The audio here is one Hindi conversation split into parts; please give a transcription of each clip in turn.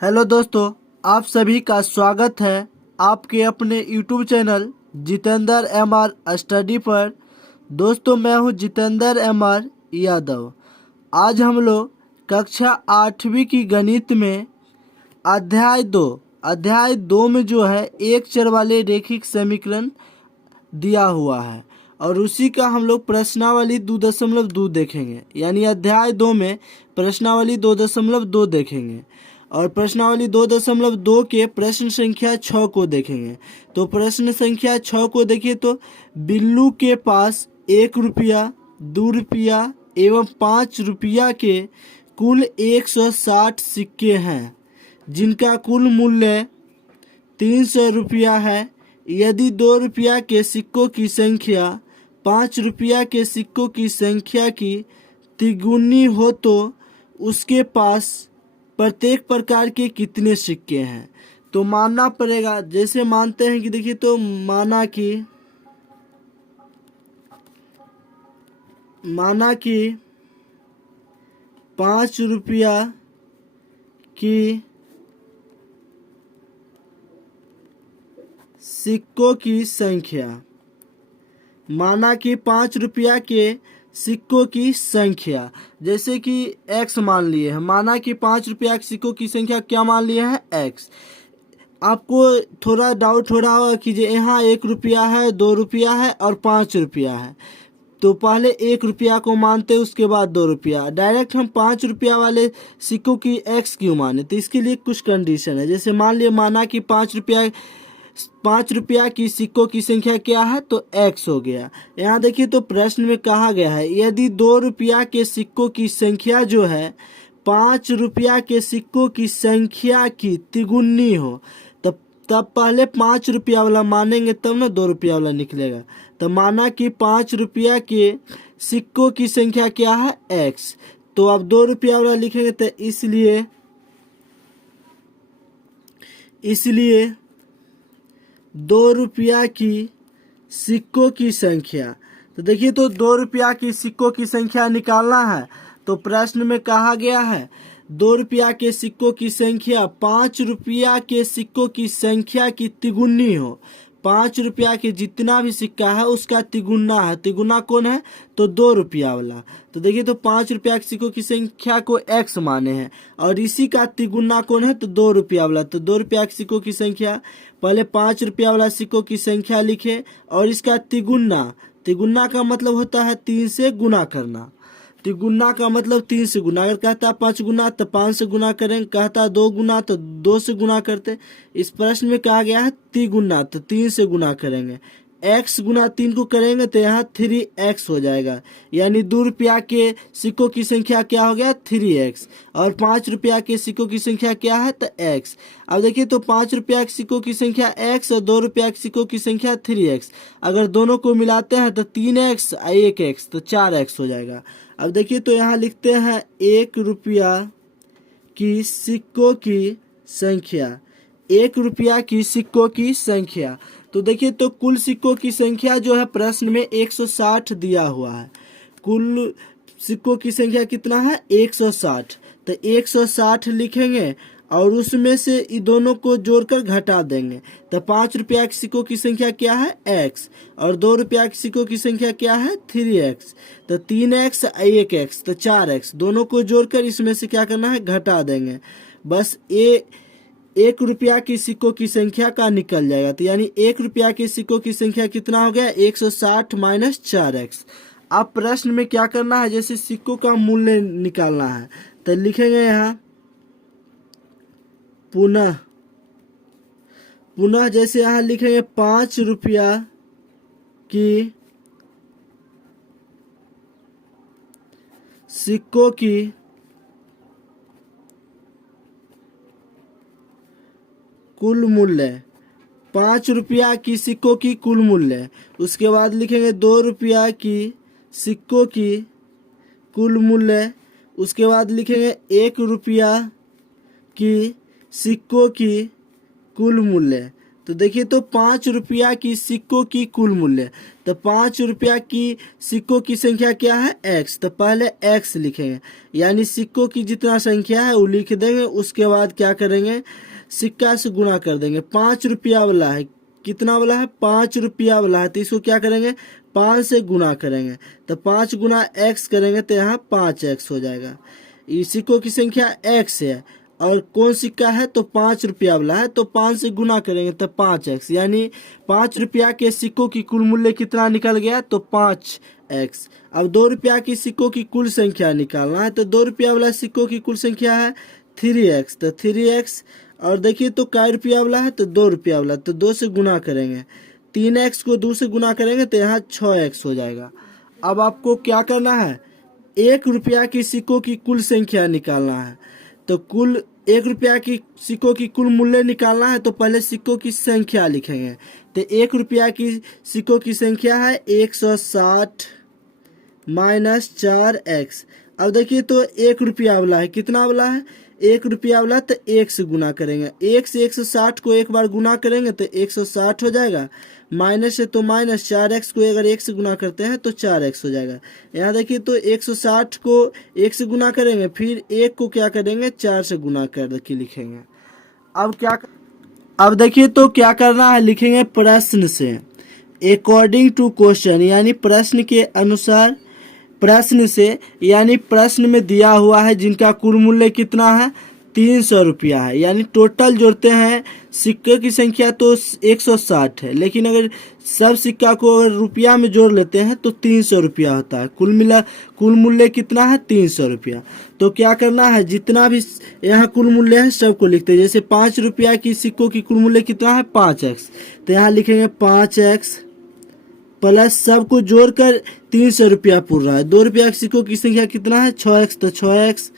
हेलो दोस्तों, आप सभी का स्वागत है आपके अपने YouTube channel Jitendra MR study पर। दोस्तों, मैं हूं जितेंद्र MR यादव। आज हम लोग कक्षा 8वीं की गणित में अध्याय 2 में जो है एक चर वाले रैखिक समीकरण दिया हुआ है और उसी का हम लोग प्रश्नावली 2.2 देखेंगे। यानी अध्याय 2 में प्रश्नावली 2.2 देखेंगे और प्रश्नावली 2.2 के प्रश्न संख्या 6 को देखेंगे। तो प्रश्न संख्या 6 को देखिए तो बिल्लू के पास 1 रुपया, 2 रुपया एवं 5 रुपया के कुल 160 सिक्के हैं, जिनका कुल मूल्य 300 रुपया है। यदि 2 रुपया के सिक्कों की संख्या 5 रुपया के सिक्कों की संख्या की तिगुनी हो तो उसके पास प्रत्येक प्रकार के कितने सिक्के हैं। तो मानना पड़ेगा, जैसे मानते हैं कि देखिए तो माना कि 5 रुपया की सिक्कों की संख्या, माना कि 5 रुपया के सिक्कों की संख्या, जैसे कि x मान लिए है। माना कि 5 रुपया के सिक्कों की संख्या क्या मान लिए है, x। आपको थोड़ा डाउट हो रहा होगा कि यहाँ 1 रुपया है, 2 रुपया है और 5 रुपया है, तो पहले 1 रुपया को मानते उसके बाद 2 रुपया। डायरेक्ट हम 5 रुपया वाले सिक्कों की x क्यों माने, तो इसके लिए कुछ कंडीशन है। जैसे मान लिए माना कि 5 रुपया की सिक्कों की संख्या क्या है, तो x हो गया। यहाँ देखिए तो प्रश्न में कहा गया है यदि 2 रुपया के सिक्कों की संख्या जो है 5 रुपया के सिक्कों की संख्या की तिगुनी हो, तब पहले 5 रुपया वाला मानेंगे तब ना 2 रुपया वाला निकलेगा। तो माना कि 5 रुपया के सिक्कों की संख्या क्या है, x। तो अब 2 रुपया वाला लिखेंगे, तो इसलिए 2 रुपया की सिक्कों की संख्या। तो देखिए तो 2 रुपया की सिक्कों की संख्या निकालना है। तो प्रश्न में कहा गया है 2 रुपया के सिक्कों की संख्या 5 रुपया के सिक्कों की संख्या की तिगुनी हो। 5 रुपया के जितना भी सिक्का है उसका तिगुना है। तिगुना कौन है, तो 2 रुपया वाला। तो देखिए तो 5 रुपया के सिक्कों की संख्या को x माने हैं और इसी का तिगुना कौन है, तो 2 रुपया वाला। तो 2 रुपया के सिक्कों की संख्या, पहले 5 रुपया वाला सिक्कों की संख्या लिखे और इसका तिगुना का मतलब होता है 3 से गुना करना। तिगुना का मतलब 3 से गुना। अगर कहता है 5 गुना तो 5 से गुना करेंगे, कहता है 2 गुना तो 2 से गुना करते। इस प्रश्न में कहा गया है तिगुना, तो 3 से गुना करेंगे। x गुना 3 को करेंगे तो यहाँ 3x हो जाएगा। यानी 2 रुपया के सिक्कों की संख्या क्या हो गया, 3x, और 5 रुपया के सिक्कों की संख्या क्या है, तो x। अब देखिए तो 5 रुपया के सिक्कों की संख्या x और 2 रुपया के सिक्कों की संख्या 3x। अगर दोनों को मिलाते हैं तो 3x और 1x, तो 4x हो जाएगा। अब देखिए तो यहाँ लिखते हैं 1 रुपया की सिक्कों की संख्या, 1 रुपया की सिक्कों की संख्या। तो देखिए तो कुल सिक्कों की संख्या जो है प्रश्न में 160 दिया हुआ है। कुल सिक्कों की संख्या कितना है, 160। तो 160 लिखेंगे और उसमें से इन दोनों को जोड़कर घटा देंगे। तो 5 रुपया के सिक्कों की संख्या क्या है, x, और 2 रुपया के सिक्कों की संख्या क्या है, 3x। तो 3x 1x, तो 4x। दोनों को जोड़कर इसमें से क्या करना है, घटा देंगे। बस 1 रुपया की सिक्कों की संख्या का निकल जाएगा। तो यानी 1 रुपया के सिक्कों की संख्या कितना हो गया, 160 माइनस 4x। अब प्रश्न में क्या करना है, जैसे सिक्कों का मूल्य निकालना है तो लिखेंगे यहाँ पुनः जैसे यहाँ लिखेंगे 5 रुपया की सिक्कों की कुल मूल्य, 5 रुपया की सिक्कों की कुल मूल्य। उसके बाद लिखेंगे 2 रुपया की सिक्कों की कुल मूल्य। उसके बाद लिखेंगे 1 रुपया की सिक्कों की कुल मूल्य। तो देखिए तो 5 रुपया की सिक्कों की कुल मूल्य, तो 5 रुपया की सिक्कों की संख्या क्या है x, तो पहले x लिखेंगे यानी सिक्कों की जितना संख्या है वो लिख देंगे। उसके बाद क्या करेंगे सिक्का से गुणा कर देंगे। 5 रुपया वाला है, कितना वाला है 5 रुपया वाला है, तो इसको क्या करेंगे 5 से गुणा करेंगे, तो 5 गुना x करेंगे तो यहाँ 5x हो जाएगा। इस सिक्कों की संख्या x है और कौन सिक्का है तो 5 रुपया वाला है, तो 5 से गुना करेंगे तो 5x, यानी 5 रुपया के सिक्कों की कुल मूल्य कितना निकल गया तो 5x। अब 2 रुपया की सिक्कों की कुल संख्या निकालना है, तो 2 रुपया वाला सिक्कों की कुल संख्या है 3x, तो 3x। और देखिए तो कै रुपया वाला है तो 2 रुपया वाला, तो 2 से गुना करेंगे, 3x को 2 से गुना करेंगे तो यहाँ 6x हो जाएगा। अब आपको क्या करना है 1 रुपया की सिक्कों की कुल संख्या निकालना है, तो कुल 1 रुपया की सिक्कों की कुल मूल्य निकालना है, तो पहले सिक्कों की संख्या लिखेंगे। तो 1 रुपया की सिक्कों की संख्या है 160 माइनस 4x। अब देखिए तो 1 रुपया वाला है, कितना वाला है 1 रुपया वाला, तो 1 से गुना करेंगे, 1 से 160 को एक बार गुना करेंगे तो 160 हो जाएगा, माइनस है तो माइनस 4x को अगर 1 से गुना करते हैं तो 4x हो जाएगा। यहाँ देखिए तो 160 को 1 से गुना करेंगे, फिर 1 को क्या करेंगे 4 से गुना करके लिखेंगे। अब देखिए तो क्या करना है लिखेंगे प्रश्न से, अकॉर्डिंग टू क्वेश्चन, यानी प्रश्न के अनुसार, प्रश्न से यानी प्रश्न में दिया हुआ है जिनका कुल मूल्य कितना है 300 रुपया है, यानी टोटल जोड़ते हैं सिक्के की संख्या तो 160 है, लेकिन अगर सब सिक्का को अगर रुपया में जोड़ लेते हैं तो 300 रुपया होता है। कुल मूल्य कितना है 300 रुपया। तो क्या करना है जितना भी यहाँ कुल मूल्य है सबको लिखते हैं। जैसे 5 रुपया की सिक्कों की कुल मूल्य कितना है 5x, तो यहाँ लिखेंगे 5x प्लस सबको जोड़कर 300 रुपया पूर रहा है। 2 रुपया के सिक्कों की संख्या कितना है 6x, तो 6x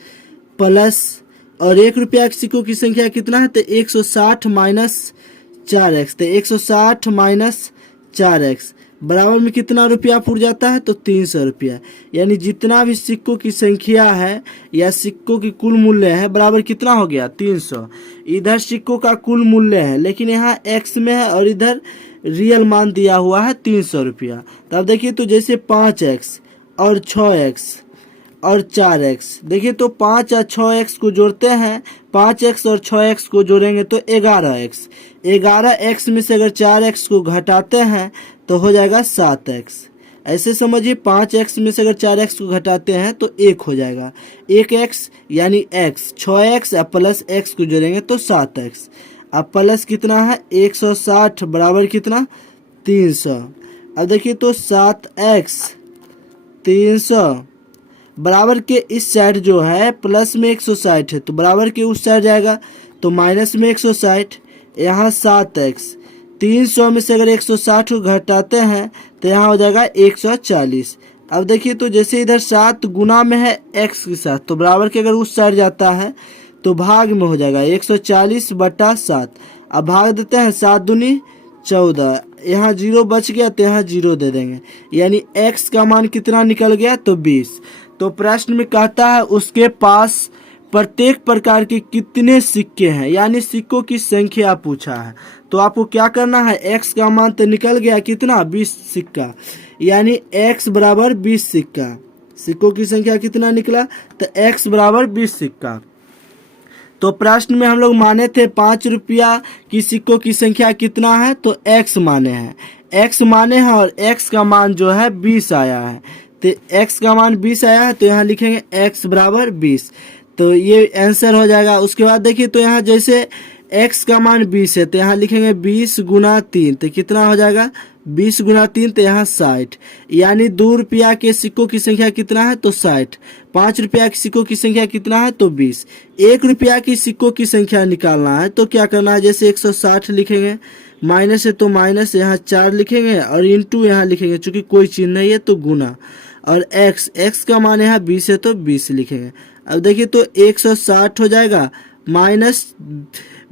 प्लस और 1 रुपया के सिक्कों की संख्या कितना है तो 160 माइनस 4x, तो 160 माइनस 4x बराबर में कितना रुपया पूर जाता है तो 300 रुपया। यानी जितना भी सिक्कों की संख्या है या सिक्कों की कुल मूल्य है बराबर कितना हो गया 300। इधर सिक्कों का कुल मूल्य है लेकिन यहाँ x में है और इधर रियल मान दिया हुआ है 300 रुपया। तब देखिए तो जैसे 5x और 6x और 4x, देखिए तो 5 और 6x को जोड़ते हैं, 5x और 6x को जोड़ेंगे तो 11x, 11x में से अगर 4x को घटाते हैं तो हो जाएगा 7x। ऐसे समझिए 5x में से अगर 4x को घटाते हैं तो 1 हो जाएगा, 1x यानी x, 6x प्लस x को जोड़ेंगे तो 7x। अब प्लस कितना है 160 बराबर कितना 300। अब देखिए तो 7x 300 बराबर के इस साइड जो है प्लस में 160 है तो बराबर के उस साइड जाएगा तो माइनस में 160, यहाँ 7x 300 में से अगर 160 को घटाते हैं तो यहाँ हो जाएगा 140। अब देखिए तो जैसे इधर 7 गुना में है x के साथ तो बराबर के अगर उस साइड जाता है तो भाग में हो जाएगा 140 बटा 7। अब भाग देते हैं 7 दूनी 14, यहाँ 0 बच गया तो यहाँ 0 दे देंगे, यानी x का मान कितना निकल गया तो 20। तो प्रश्न में कहता है उसके पास प्रत्येक प्रकार के कितने सिक्के हैं, यानी सिक्कों की संख्या पूछा है। तो आपको क्या करना है x का मान तो निकल गया कितना 20 सिक्का, यानी x बराबर 20 सिक्का। सिक्कों की संख्या कितना निकला तो x बराबर 20 सिक्का। तो प्रश्न में हम लोग माने थे 5 रुपया की सिक्कों की संख्या कितना है तो x माने हैं, x माने हैं और x का मान जो है 20 आया है, तो x का मान 20 आया है तो यहाँ लिखेंगे x बराबर 20, तो ये आंसर हो जाएगा। उसके बाद देखिए तो यहाँ जैसे x का मान 20 है तो यहाँ लिखेंगे 20 गुना 3, तो कितना हो जाएगा 20 गुना 3 तो यहाँ 60, यानी 2 रुपया के सिक्कों की संख्या कितना है तो 60, 5 रुपया के सिक्कों की संख्या कितना है तो 20। 1 रुपया की सिक्कों की संख्या निकालना है तो क्या करना है जैसे 160 लिखेंगे, माइनस है तो माइनस यहाँ 4 लिखेंगे और इंटू यहाँ लिखेंगे, चूंकि कोई चिन्ह नहीं है तो गुना, और x का मान यहाँ 20 है तो 20 लिखेंगे। अब देखिए तो 160 हो जाएगा, माइनस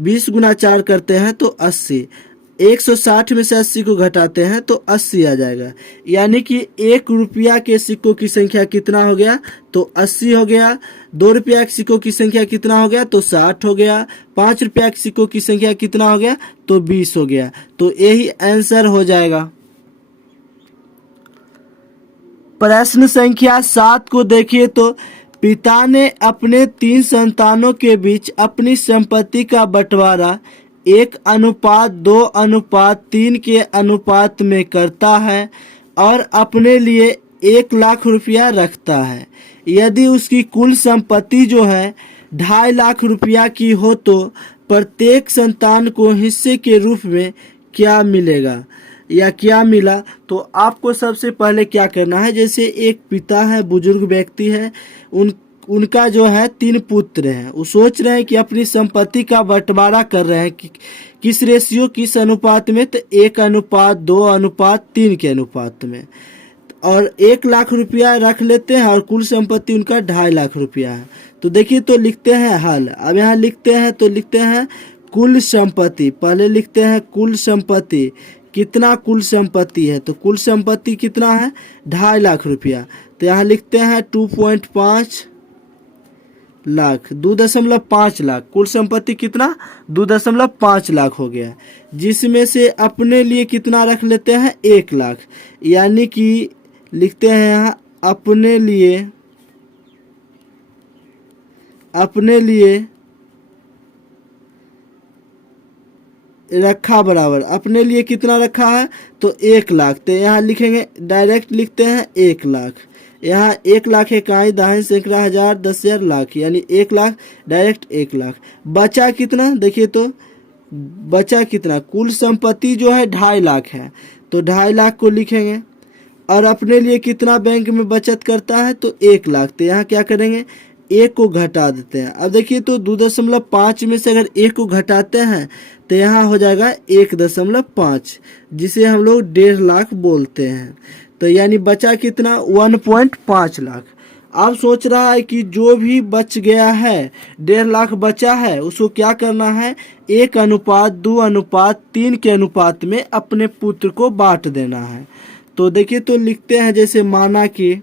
20 गुना 4 करते हैं तो 80, 160 में से 80 को घटाते हैं तो 80 आ जाएगा। यानी कि 1 रुपया के सिक्कों की संख्या कितना हो गया, तो 80 हो गया। 2 रुपया के सिक्कों की संख्या कितना हो गया, तो 60 हो गया। 5 रुपया के सिक्कों की संख्या कितना हो गया, तो 20 हो गया। तो यही आंसर हो जाएगा। प्रश्न संख्या 7 को देखिए तो पिता ने अपने 3 संतानों के बीच अपनी संपत्ति का बंटवारा 1:2:3 के अनुपात में करता है और अपने लिए 1,00,000 रुपया रखता है। यदि उसकी कुल संपत्ति जो है 2.5 लाख रुपया की हो तो प्रत्येक संतान को हिस्से के रूप में क्या मिलेगा या क्या मिला। तो आपको सबसे पहले क्या करना है, जैसे एक पिता है, बुजुर्ग व्यक्ति है, उनका जो है 3 पुत्र हैं। वो सोच रहे हैं कि अपनी संपत्ति का बंटवारा कर रहे हैं कि किस रेशियो, किस अनुपात में, तो 1:2:3 के अनुपात में। और 1,00,000 रुपया रख लेते हैं और कुल संपत्ति उनका 2.5 लाख रुपया है। तो देखिए तो लिखते हैं हल। अब यहाँ लिखते हैं तो लिखते हैं कुल संपत्ति। पहले लिखते हैं कुल संपत्ति, कितना कुल संपत्ति है, तो कुल संपत्ति कितना है, 2.5 लाख रुपया। तो यहाँ लिखते हैं 2.5 लाख, 2.5 लाख। कुल संपत्ति कितना, 2.5 लाख हो गया। जिसमें से अपने लिए कितना रख लेते हैं, 1 लाख। यानी कि लिखते हैं यहाँ अपने लिए रखा बराबर, अपने लिए कितना रखा है, तो 1 लाख। तो यहाँ लिखेंगे, डायरेक्ट लिखते हैं 1 लाख। यहाँ 1 लाख इकाई, दाहिने सैकड़ा, हजार, 10,000, लाख, यानी 1 लाख, डायरेक्ट 1 लाख। बचा कितना, देखिए तो बचा कितना, कुल संपत्ति जो है 2.5 लाख है, तो 2.5 लाख को लिखेंगे। और अपने लिए कितना बैंक में बचत करता है, तो 1 लाख। तो यहाँ क्या करेंगे, 1 को घटा देते हैं। अब देखिए तो 2.5 में से अगर 1 को घटाते हैं तो यहाँ हो जाएगा 1.5, जिसे हम लोग 1.5 लाख बोलते हैं। तो यानी बचा कितना, 1.5 लाख। अब सोच रहा है कि जो भी बच गया है, 1.5 लाख बचा है, उसको क्या करना है, 1:2:3 के अनुपात में अपने पुत्र को बांट देना है। तो देखिए तो लिखते हैं, जैसे माना कि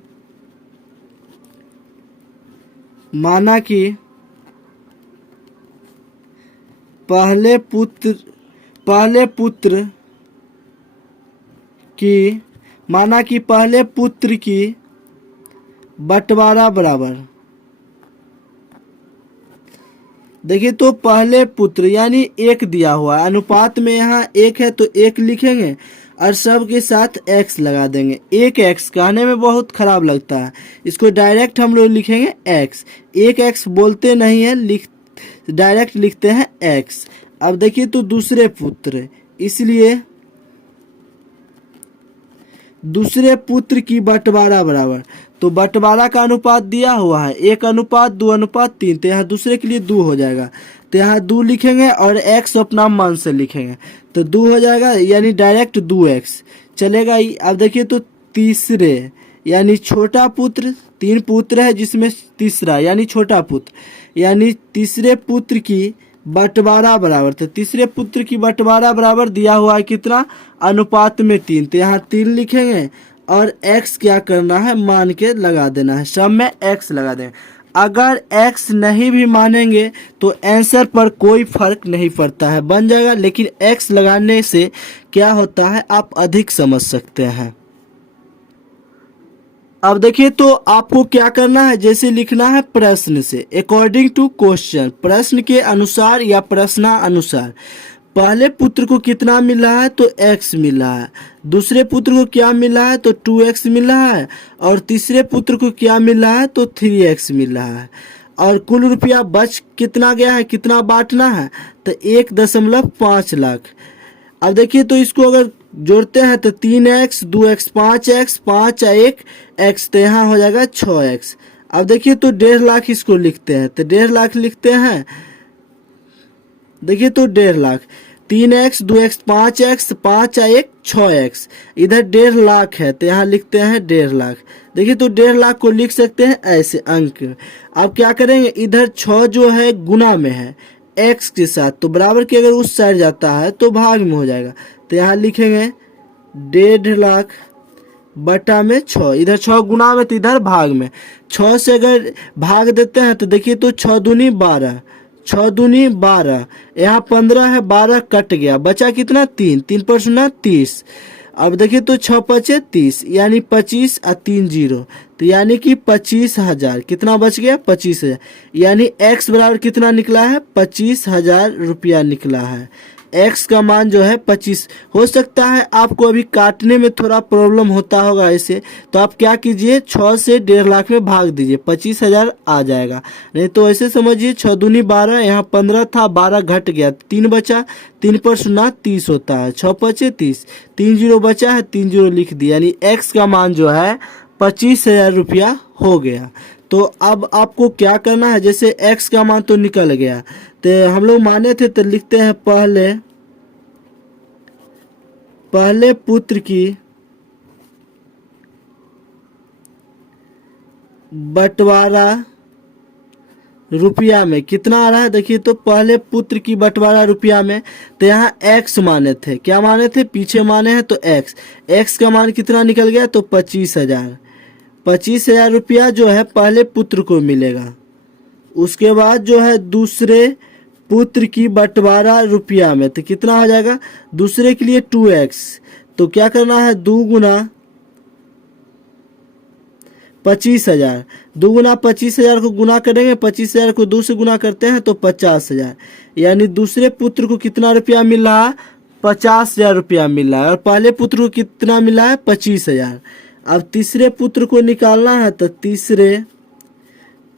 पहले पुत्र की बंटवारा बराबर, देखिए तो पहले पुत्र यानी 1 दिया हुआ है, अनुपात में यहाँ 1 है तो 1 लिखेंगे और सब के साथ x लगा देंगे। 1x कहने में बहुत खराब लगता है, इसको डायरेक्ट हम लोग लिखेंगे x। 1x बोलते नहीं है, डायरेक्ट लिखते हैं x। अब देखिए तो दूसरे पुत्र, इसलिए दूसरे पुत्र की बंटवारा बराबर, तो बंटवारा का अनुपात दिया हुआ है 1:2:3, तो यहाँ दूसरे के लिए 2 हो जाएगा। तो यहाँ 2 लिखेंगे और x अपना मान से लिखेंगे, तो 2 हो जाएगा, यानी डायरेक्ट 2x चलेगा ही। अब देखिए तो तीसरे यानी छोटा पुत्र, 3 पुत्र है जिसमें तीसरा यानी छोटा पुत्र, यानी तीसरे पुत्र की बंटवारा बराबर, तो तीसरे पुत्र की बंटवारा बराबर दिया हुआ है कितना, अनुपात में 3, तो यहाँ 3 लिखेंगे और x क्या करना है, मान के लगा देना है, सब में x लगा देंगे। अगर x नहीं भी मानेंगे तो आंसर पर कोई फर्क नहीं पड़ता है, बन जाएगा। लेकिन x लगाने से क्या होता है आप अधिक समझ सकते हैं। अब देखिए तो आपको क्या करना है, जैसे लिखना है प्रश्न से, अकॉर्डिंग टू क्वेश्चन, प्रश्न के अनुसार या प्रश्नानुसार। पहले पुत्र को कितना मिला है, तो x मिला है। दूसरे पुत्र को क्या मिला है, तो 2x मिला है। और तीसरे पुत्र को क्या मिला है, तो 3x मिला है। और कुल रुपया बच कितना गया है, कितना बांटना है, तो 1.5 लाख। अब देखिए तो इसको अगर जोड़ते हैं तो 3x, 2x, 5x, 5 1 x, तो यहाँ हो जाएगा 6x। अब देखिए तो 1.5 लाख इसको लिखते हैं, तो 1.5 लाख लिखते हैं। देखिए तो 1.5 lakh, 3x, 2x, 5x, 5 1 6x, इधर 1.5 लाख है तो यहाँ लिखते हैं 1.5 लाख। देखिए तो 1.5 लाख को लिख सकते हैं ऐसे अंक। अब क्या करेंगे, इधर 6 जो है गुना में है, एक्स के साथ, तो बराबर के अगर उस साइड जाता है तो भाग में हो जाएगा। तो यहाँ लिखेंगे 1.5 लाख बटा में 6, इधर 6 गुना में तो इधर भाग में। 6 से अगर भाग देते हैं तो देखिए तो 6 दूनी 12, 6 दूनी 12, यहाँ 15 है, 12 कट गया, बचा कितना 3, 3 पर 0 30। अब देखिए तो 6 पचे 30, यानी 25 और 3 0, तो यानी कि 25,000, कितना बच गया 25,000, यानी x बराबर कितना निकला है 25,000 रुपया निकला है। x का मान जो है 25। हो सकता है आपको अभी काटने में थोड़ा प्रॉब्लम होता होगा ऐसे, तो आप क्या कीजिए 6 से 1.5 लाख में भाग दीजिए, 25,000 आ जाएगा। नहीं तो ऐसे समझिए 6 दूनी 12, यहाँ 15 था, 12 घट गया, 3 बचा, 3 पर 0 30 होता है, 6 पचे 30, 3 0 बचा है, 3 0 लिख दिया, यानी x का मान जो है 25,000 रुपया हो गया। तो अब आपको क्या करना है, जैसे x का मान तो निकल गया, तो हम लोग माने थे तो लिखते हैं पहले पुत्र की बंटवारा रुपया में कितना आ रहा है, देखिए तो पहले पुत्र की बंटवारा रुपया में, तो यहाँ x माने थे, क्या माने थे पीछे माने हैं तो x का मान कितना निकल गया तो 25,000, 25,000 रुपया जो है पहले पुत्र को मिलेगा। उसके बाद जो है दूसरे पुत्र की बंटवारा रुपया में, तो कितना हो जाएगा, दूसरे के लिए 2x, तो क्या करना है 2 गुना 25,000, 2 गुना 25,000 को गुना करेंगे, 25,000 को 2 से गुना करते हैं तो 50,000, यानी दूसरे पुत्र को कितना रुपया मिल रहा है 50,000 रुपया मिल रहा है, और पहले पुत्र को कितना मिला है 25,000। अब तीसरे पुत्र को निकालना है, तो तीसरे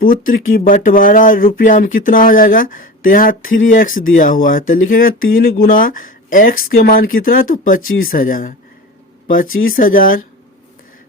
पुत्र की बंटवारा रुपया में कितना हो जाएगा, तो यहाँ 3x दिया हुआ है, तो लिखेगा 3 गुना x के मान कितना तो 25,000, 25,000।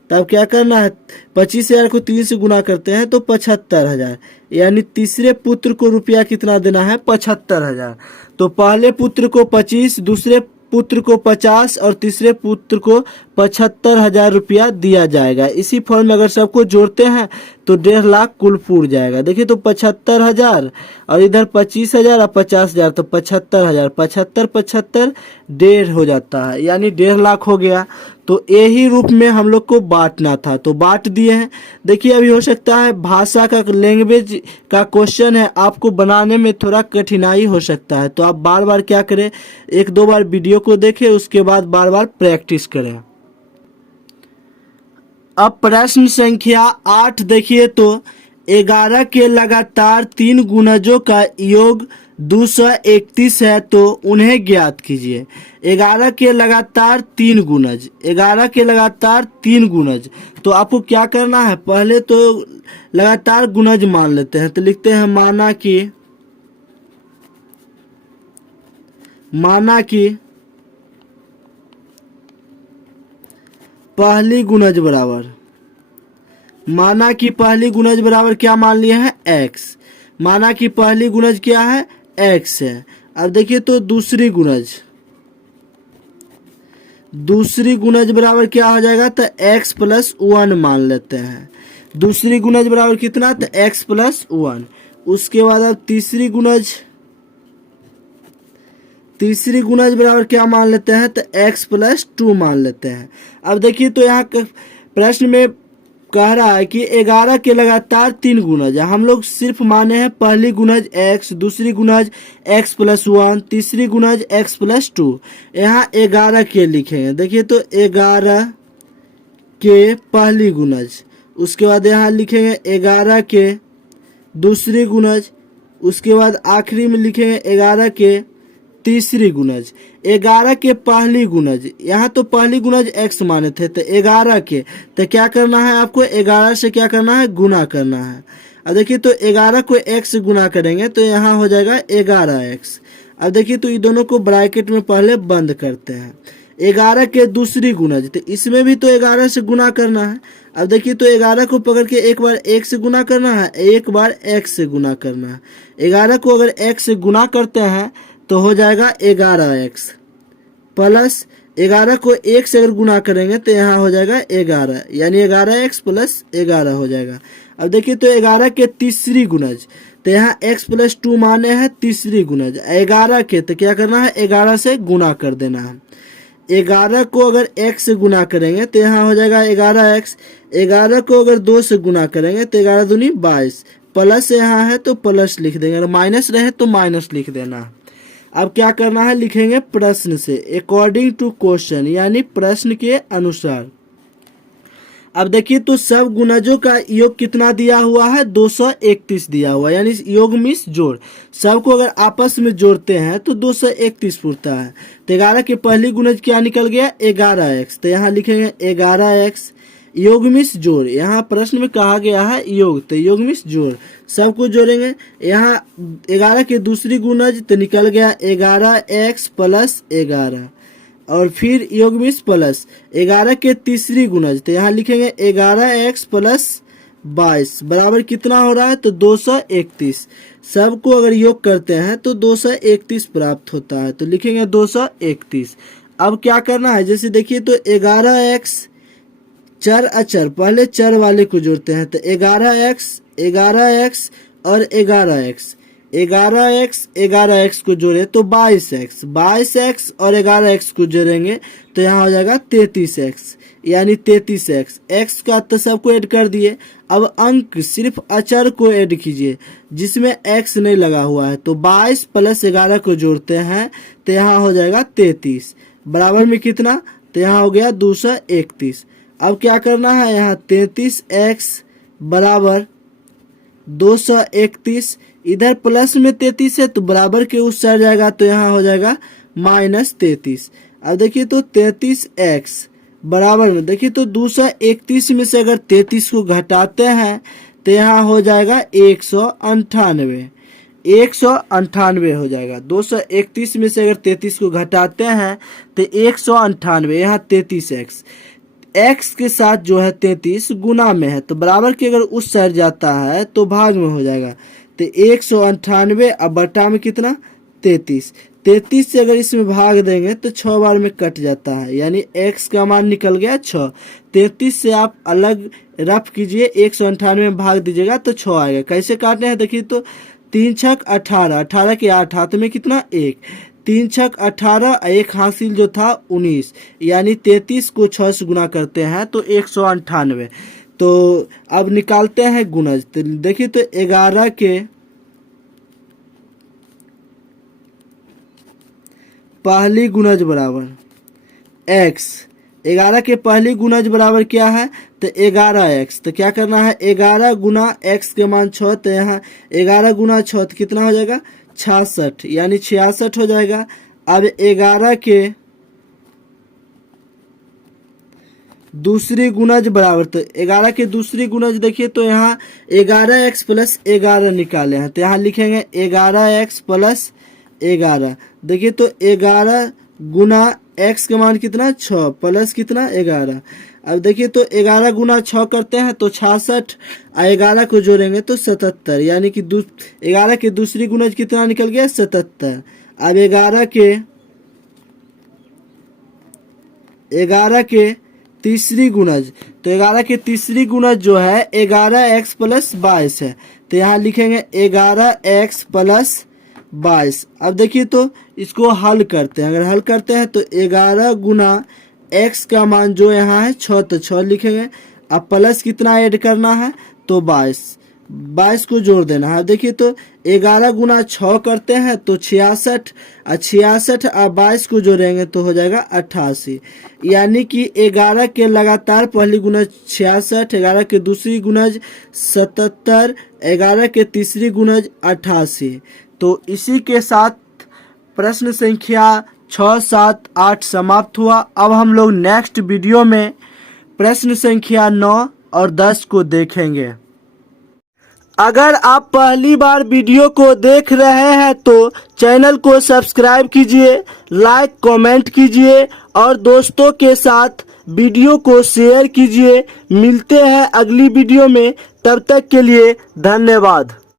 तब क्या करना है 25,000 को 3 से गुना करते हैं तो 75,000, यानी तीसरे पुत्र को रुपया कितना देना है 75,000। तो पहले पुत्र को 25, दूसरे पुत्र को 50 और तीसरे पुत्र को 75,000 रुपया दिया जाएगा। इसी फॉर्म में अगर सबको जोड़ते हैं तो 1.5 लाख कुल पूर जाएगा। देखिए तो 75,000 और इधर 25,000 और 50,000, तो 75,000, 75 75 1.5 हो जाता है, यानी 1.5 लाख हो गया। तो यही रूप में हम लोग को बांटना था, तो बांट दिए हैं। देखिए अभी हो सकता है भाषा का लैंग्वेज का क्वेश्चन है, आपको बनाने में थोड़ा कठिनाई हो सकता है, तो आप बार बार क्या करें 1-2 बार वीडियो को देखें, उसके बाद बार बार प्रैक्टिस करें। अब प्रश्न संख्या 8 देखिए तो 11 के लगातार 3 गुणजों का योग 231 है, तो उन्हें ज्ञात कीजिए। 11 के लगातार 3 गुणज, 11 के लगातार 3 गुणज, तो आपको क्या करना है, पहले तो लगातार गुणज मान लेते हैं, तो लिखते हैं माना कि पहली गुणज बराबर, माना कि पहली गुणज बराबर क्या मान लिया है x, माना कि पहली गुणज क्या है x है। अब देखिए तो दूसरी गुणज बराबर क्या हो जाएगा, तो x + 1 मान लेते हैं। दूसरी गुणज बराबर कितना, तो x + 1। उसके बाद अब तीसरी गुणज बराबर क्या मान लेते हैं, तो x + 2 मान लेते हैं। अब देखिए तो यहाँ प्रश्न में कह रहा है कि 11 के लगातार 3 गुणज, हम लोग सिर्फ माने हैं पहली गुणज x, दूसरी गुणज x + 1, तीसरी गुणज x + 2। यहाँ 11 के लिखेंगे, देखिए तो 11 के पहली गुणज, उसके बाद यहाँ लिखेंगे 11 के दूसरी गुणज, उसके बाद आखिरी में लिखेंगे 11 के तीसरी गुणज। 11 के पहली गुणज, यहाँ तो पहली गुणज x माने थे, तो 11 के, तो क्या करना है आपको 11 से क्या करना है गुना करना है। अब देखिए तो 11 को x से गुना करेंगे तो यहाँ हो जाएगा 11x। अब देखिए तो ये दोनों को ब्रैकेट में पहले बंद करते हैं। 11 के दूसरी गुणज, तो इसमें भी तो 11 से गुना करना है। अब देखिए तो 11 को पकड़ के एक बार x से गुना करना है, एक बार x से गुना करना है। 11 को अगर x से गुना करते हैं तो हो जाएगा 11x, प्लस 11 को 1 से अगर गुना करेंगे तो यहाँ हो जाएगा 11, यानी 11x + 11 हो जाएगा। अब देखिए तो 11 के तीसरी गुणज, तो यहाँ x+2 माने हैं तीसरी गुणज 11 के, तो क्या करना है 11 से गुना कर देना है। 11 को अगर x से गुना करेंगे तो यहाँ हो जाएगा 11x। 11 को अगर 2 से गुना करेंगे तो 11 दूनी 22, प्लस यहाँ है तो प्लस लिख देंगे, अगर माइनस रहे तो माइनस लिख देना। अब क्या करना है, लिखेंगे प्रश्न से, अकॉर्डिंग टू क्वेश्चन, यानी प्रश्न के अनुसार। अब देखिए तो सब गुणजों का योग कितना दिया हुआ है, 231 दिया हुआ है, यानी योग मीन्स जोड़। सबको अगर आपस में जोड़ते हैं तो 231 पूछता है। तो 11 के पहली गुणज क्या निकल गया, 11x, तो यहाँ लिखेंगे 11x। योग मीन्स जोड़, यहाँ प्रश्न में कहा गया है योग, तो योग मीन्स जोड़, सबको जोड़ेंगे। यहाँ 11 की दूसरी गुणज तो निकल गया 11x प्लस 11, और फिर योग मीन्स प्लस 11 के तीसरी गुणज, तो यहाँ लिखेंगे 11x प्लस 22 बराबर कितना हो रहा है, तो 231। सबको अगर योग करते हैं तो 231 प्राप्त होता है, तो लिखेंगे 231। अब क्या करना है, जैसे देखिए तो 11x चर अचर, पहले चर वाले को जोड़ते हैं, तो 11x और 11x, 11x को जोड़े तो 22x, 22x और 11x को जोड़ेंगे तो यहाँ हो जाएगा 33x, यानी 33x। x का तो सबको ऐड कर दिए, अब अंक सिर्फ अचर को ऐड कीजिए जिसमें x नहीं लगा हुआ है, तो 22 प्लस 11 को जोड़ते हैं तो यहाँ हो जाएगा 33, बराबर में कितना, तो यहाँ हो गया 231। अब क्या करना है, यहाँ 33x बराबर 231, इधर प्लस में 33 है तो बराबर के उस साइड जाएगा, तो यहाँ हो जाएगा -33। अब देखिए तो 33x बराबर में, देखिए तो 231 में से अगर 33 को घटाते हैं तो यहाँ हो जाएगा 198, 198 हो जाएगा। 231 में से अगर 33 को घटाते हैं तो 198, यहाँ 33x, x के साथ जो है 33 गुना में है, तो बराबर के अगर उस साइड जाता है तो भाग में हो जाएगा, तो 198 अब बटा में कितना 33, 33 से अगर इसमें भाग देंगे तो 6 बार में कट जाता है, यानी x का मान निकल गया 6। 33 से आप अलग रफ कीजिए, 198 में भाग दीजिएगा तो 6 आएगा। कैसे काटने हैं, देखिए तो 3 छक 18, 18 के 8 हाथ में कितना 1, 3 छक 18, एक हासिल जो था 19, यानी 33 को 6 से गुना करते हैं तो 198। तो अब निकालते हैं गुणज, तो देखिए तो 11 के पहली गुणज बराबर x, 11 के पहली गुणज बराबर क्या है, तो 11x, तो क्या करना है 11 गुना x के मान 6, तो यहाँ 11 गुना 6 तो कितना हो जाएगा 66, यानी 66 हो जाएगा। अब 11 के दूसरी गुणज बराबर, तो 11 के दूसरी गुणज देखिए तो यहाँ 11x प्लस 11 निकाले हैं, तो यहाँ लिखेंगे 11x प्लस 11, देखिए तो 11 गुना x का मान कितना 6 प्लस कितना 11। अब देखिए तो 11 गुना 6 करते हैं तो 66, 11 को जोड़ेंगे तो 77, यानी कि 11 के दूसरी गुणज कितना निकल गया 77। अब 11 के तीसरी गुणज, तो 11 के तीसरी गुणज जो है 11x प्लस 22 है, तो यहाँ लिखेंगे 11x प्लस 22। अब देखिए तो इसको हल करते हैं, अगर हल करते हैं तो 11 गुना x का मान जो यहाँ है 6, तो 6 लिखेंगे, अब प्लस कितना ऐड करना है तो 22 को जोड़ देना है। अब देखिए तो 11 गुना 6 करते हैं तो 66, 66 और 22 को जोड़ेंगे तो हो जाएगा 88, यानी कि 11 के लगातार पहली गुणज 66, 11 के दूसरी गुणज 77, 11 के तीसरी गुणज 88। तो इसी के साथ प्रश्न संख्या 6, 7, 8 समाप्त हुआ। अब हम लोग नेक्स्ट वीडियो में प्रश्न संख्या 9 और 10 को देखेंगे। अगर आप पहली बार वीडियो को देख रहे हैं तो चैनल को सब्सक्राइब कीजिए, लाइक कमेंट कीजिए और दोस्तों के साथ वीडियो को शेयर कीजिए। मिलते हैं अगली वीडियो में, तब तक के लिए धन्यवाद।